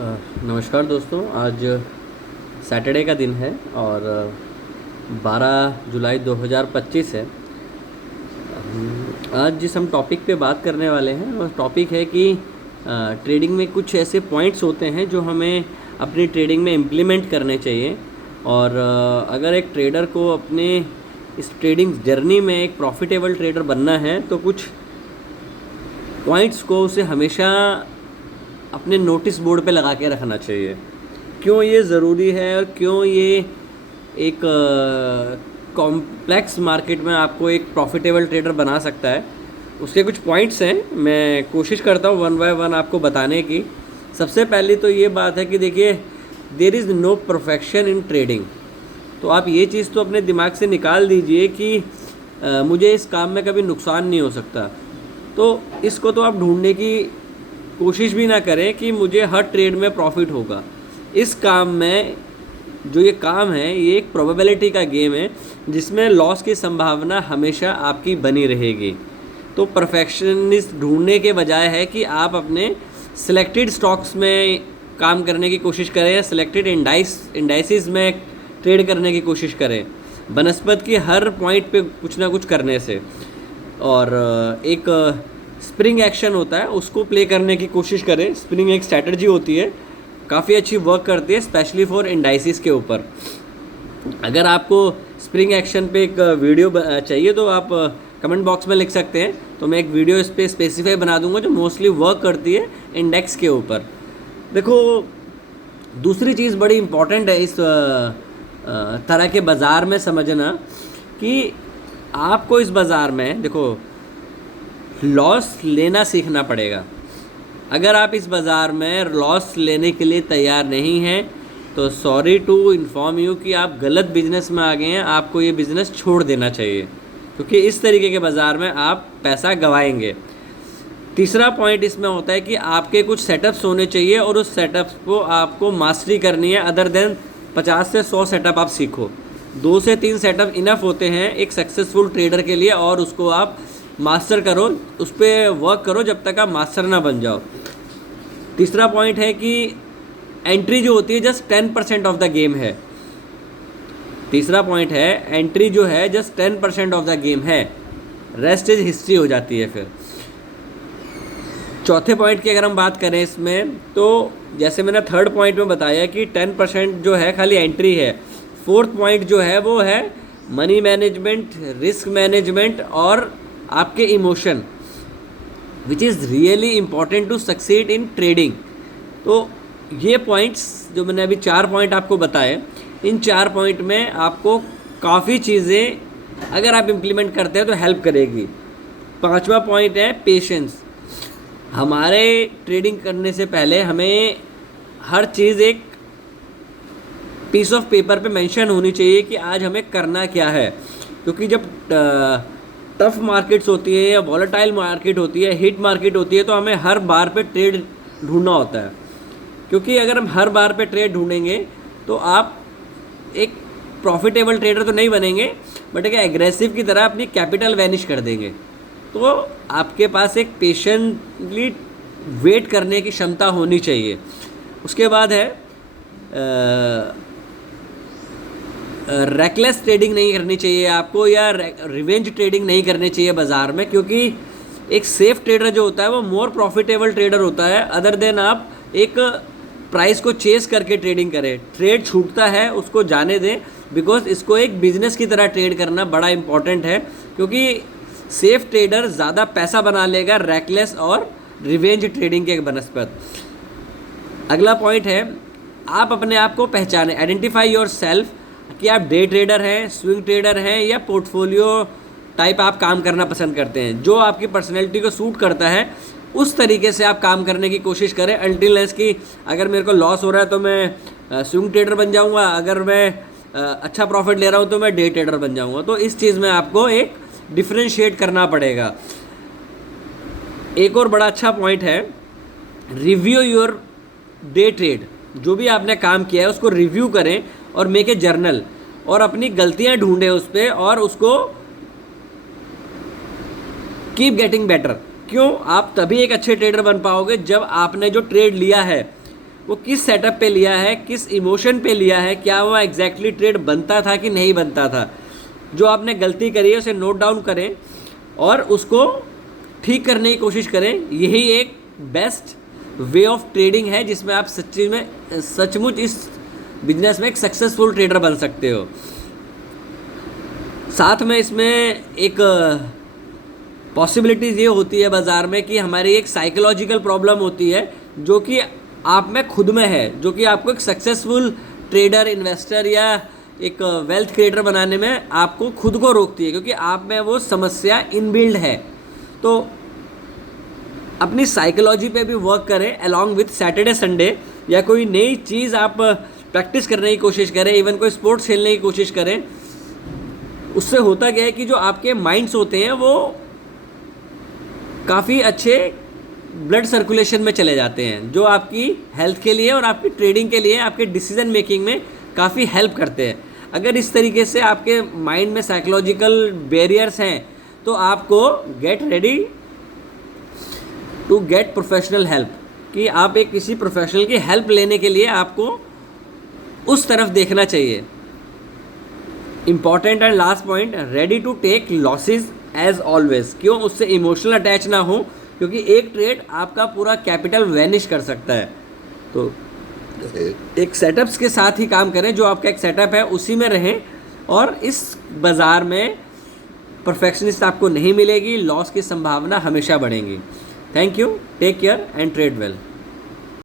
नमस्कार दोस्तों। आज सैटरडे का दिन है और 12 जुलाई 2025 है। आज जिस हम टॉपिक पे बात करने वाले हैं वो टॉपिक है कि ट्रेडिंग में कुछ ऐसे पॉइंट्स होते हैं जो हमें अपनी ट्रेडिंग में इम्प्लीमेंट करने चाहिए। और अगर एक ट्रेडर को अपने इस ट्रेडिंग जर्नी में एक प्रॉफिटेबल ट्रेडर बनना है तो कुछ पॉइंट्स को उसे हमेशा अपने नोटिस बोर्ड पे लगा के रखना चाहिए। क्यों ये ज़रूरी है और क्यों ये एक कॉम्प्लेक्स मार्केट में आपको एक प्रॉफिटेबल ट्रेडर बना सकता है, उसके कुछ पॉइंट्स हैं। मैं कोशिश करता हूँ वन बाय वन आपको बताने की। सबसे पहली तो ये बात है कि देखिए, there is no perfection in trading. तो आप ये चीज़ तो अपने दिमाग से निकाल दीजिए कि मुझे इस काम में कभी नुकसान नहीं हो सकता। तो इसको तो आप ढूंढने की कोशिश भी ना करें कि मुझे हर ट्रेड में प्रॉफिट होगा। इस काम में जो ये काम है ये एक प्रोबेबिलिटी का गेम है जिसमें लॉस की संभावना हमेशा आपकी बनी रहेगी। तो परफेक्शनिस्ट ढूंढने के बजाय है कि आप अपने सिलेक्टेड स्टॉक्स में काम करने की कोशिश करें या सिलेक्टेड इंडाइसिस में ट्रेड करने की कोशिश करें, बनस्पत की हर पॉइंट पे कुछ ना कुछ करने से। और एक स्प्रिंग एक्शन होता है उसको प्ले करने की कोशिश करें। स्प्रिंग एक स्ट्रैटेजी होती है, काफ़ी अच्छी वर्क करती है स्पेशली फॉर इंडाइसिस के ऊपर। अगर आपको स्प्रिंग एक्शन पे एक वीडियो चाहिए तो आप कमेंट बॉक्स में लिख सकते हैं, तो मैं एक वीडियो इस पर स्पेसिफाई बना दूंगा जो मोस्टली वर्क करती है इंडेक्स के ऊपर। देखो, दूसरी चीज़ बड़ी इम्पॉर्टेंट है इस तरह के बाज़ार में समझना कि आपको इस बाज़ार में देखो लॉस लेना सीखना पड़ेगा। अगर आप इस बाज़ार में लॉस लेने के लिए तैयार नहीं हैं तो सॉरी टू इन्फॉर्म यू कि आप गलत बिजनेस में आ गए हैं। आपको ये बिज़नेस छोड़ देना चाहिए क्योंकि इस तरीके के बाज़ार में आप पैसा गंवाएंगे। तीसरा पॉइंट इसमें होता है कि आपके कुछ सेटअप्स होने चाहिए और उस सेटअप्स को आपको मास्टरी करनी है। अदर देन 50 से 100 सेटअप आप सीखो, 2 से 3 सेटअप इनफ होते हैं एक सक्सेसफुल ट्रेडर के लिए, और उसको आप मास्टर करो, उस पर वर्क करो जब तक आप मास्टर ना बन जाओ। तीसरा पॉइंट है कि एंट्री जो होती है जस्ट 10% ऑफ द गेम है। तीसरा पॉइंट है एंट्री जो है जस्ट 10% ऑफ द गेम है, रेस्ट इज हिस्ट्री हो जाती है फिर। चौथे पॉइंट की अगर हम बात करें इसमें, तो जैसे मैंने थर्ड पॉइंट में बताया कि 10% जो है खाली एंट्री है। फोर्थ पॉइंट जो है वो है मनी मैनेजमेंट, रिस्क मैनेजमेंट और आपके emotion, which is really important to succeed in trading. तो ये पॉइंट्स जो मैंने अभी 4 पॉइंट आपको बताए, इन 4 पॉइंट में आपको काफ़ी चीज़ें अगर आप इम्प्लीमेंट करते हैं तो हेल्प करेगी। 5वां पॉइंट है पेशेंस। हमारे ट्रेडिंग करने से पहले हमें हर चीज़ एक पीस ऑफ पेपर पे मेंशन होनी चाहिए कि आज हमें करना क्या है। क्योंकि जब टफ मार्केट्स होती है या वॉलेटाइल मार्केट होती है, हिट मार्केट होती है, तो हमें हर बार पे ट्रेड ढूंढना होता है। क्योंकि अगर हम हर बार पे ट्रेड ढूंढेंगे तो आप एक प्रॉफिटेबल ट्रेडर तो नहीं बनेंगे, बट एक एग्रेसिव की तरह अपनी कैपिटल वैनिश कर देंगे। तो आपके पास एक पेशेंटली वेट करने की क्षमता होनी चाहिए। उसके बाद है रेकलेस ट्रेडिंग नहीं करनी चाहिए आपको, या रिवेंज ट्रेडिंग नहीं करनी चाहिए बाज़ार में। क्योंकि एक सेफ ट्रेडर जो होता है वो मोर प्रॉफिटेबल ट्रेडर होता है अदर देन आप एक प्राइस को चेस करके ट्रेडिंग करें। ट्रेड छूटता है उसको जाने दें, बिकॉज इसको एक बिजनेस की तरह ट्रेड करना बड़ा इंपॉर्टेंट है। क्योंकि सेफ ट्रेडर ज़्यादा पैसा बना लेगा रैकलेस और रिवेंज ट्रेडिंग के बनस्पत। अगला पॉइंट है आप अपने आप को पहचानें, आइडेंटिफाई योर सेल्फ, कि आप डे ट्रेडर हैं, स्विंग ट्रेडर हैं या पोर्टफोलियो टाइप आप काम करना पसंद करते हैं। जो आपकी पर्सनैलिटी को सूट करता है उस तरीके से आप काम करने की कोशिश करें। अल्टिल लेस कि अगर मेरे को लॉस हो रहा है तो मैं स्विंग ट्रेडर बन जाऊंगा, अगर मैं अच्छा प्रॉफिट ले रहा हूं तो मैं डे ट्रेडर बन जाऊंगा। तो इस चीज़ में आपको एक डिफ्रेंशिएट करना पड़ेगा। एक और बड़ा अच्छा पॉइंट है, रिव्यू योर डे ट्रेड। जो भी आपने काम किया है उसको रिव्यू करें और मेक ए जर्नल, और अपनी गलतियां ढूंढें उस पर और उसको कीप गेटिंग बेटर। क्यों? आप तभी एक अच्छे ट्रेडर बन पाओगे जब आपने जो ट्रेड लिया है वो किस सेटअप पे लिया है, किस इमोशन पे लिया है, क्या वो एग्जैक्टली ट्रेड बनता था कि नहीं बनता था। जो आपने गलती करी है उसे नोट डाउन करें और उसको ठीक करने की कोशिश करें। यही एक बेस्ट वे ऑफ ट्रेडिंग है जिसमें आप सचमुच इस बिजनेस में एक सक्सेसफुल ट्रेडर बन सकते हो। साथ में इसमें एक पॉसिबिलिटीज़ ये होती है बाज़ार में कि हमारी एक साइकोलॉजिकल प्रॉब्लम होती है जो कि आप में खुद में है, जो कि आपको एक सक्सेसफुल ट्रेडर, इन्वेस्टर या एक वेल्थ क्रिएटर बनाने में आपको खुद को रोकती है, क्योंकि आप में वो समस्या इनबिल्ड है। तो अपनी साइकोलॉजी पे भी वर्क करें अलॉन्ग विथ सैटरडे संडे, या कोई नई चीज़ आप प्रैक्टिस करने की कोशिश करें, इवन कोई स्पोर्ट्स खेलने की कोशिश करें। उससे होता क्या है कि जो आपके माइंड्स होते हैं वो काफ़ी अच्छे ब्लड सर्कुलेशन में चले जाते हैं, जो आपकी हेल्थ के लिए और आपकी ट्रेडिंग के लिए, आपके डिसीजन मेकिंग में काफ़ी हेल्प करते हैं। अगर इस तरीके से आपके माइंड में साइकोलॉजिकल बैरियर्स हैं तो आपको get ready to get professional help, कि आप एक किसी प्रोफेशनल की हेल्प लेने के लिए आपको उस तरफ देखना चाहिए। Important and last point, ready to take losses as always. क्यों? उससे इमोशनल अटैच ना हो, क्योंकि एक ट्रेड आपका पूरा कैपिटल वैनिश कर सकता है। तो एक सेटअप्स के साथ ही काम करें, जो आपका एक सेटअप है उसी में रहें, और इस बाज़ार में परफेक्शनिस्ट आपको नहीं मिलेगी, लॉस की संभावना हमेशा बढ़ेगी। Thank you, take care and trade well.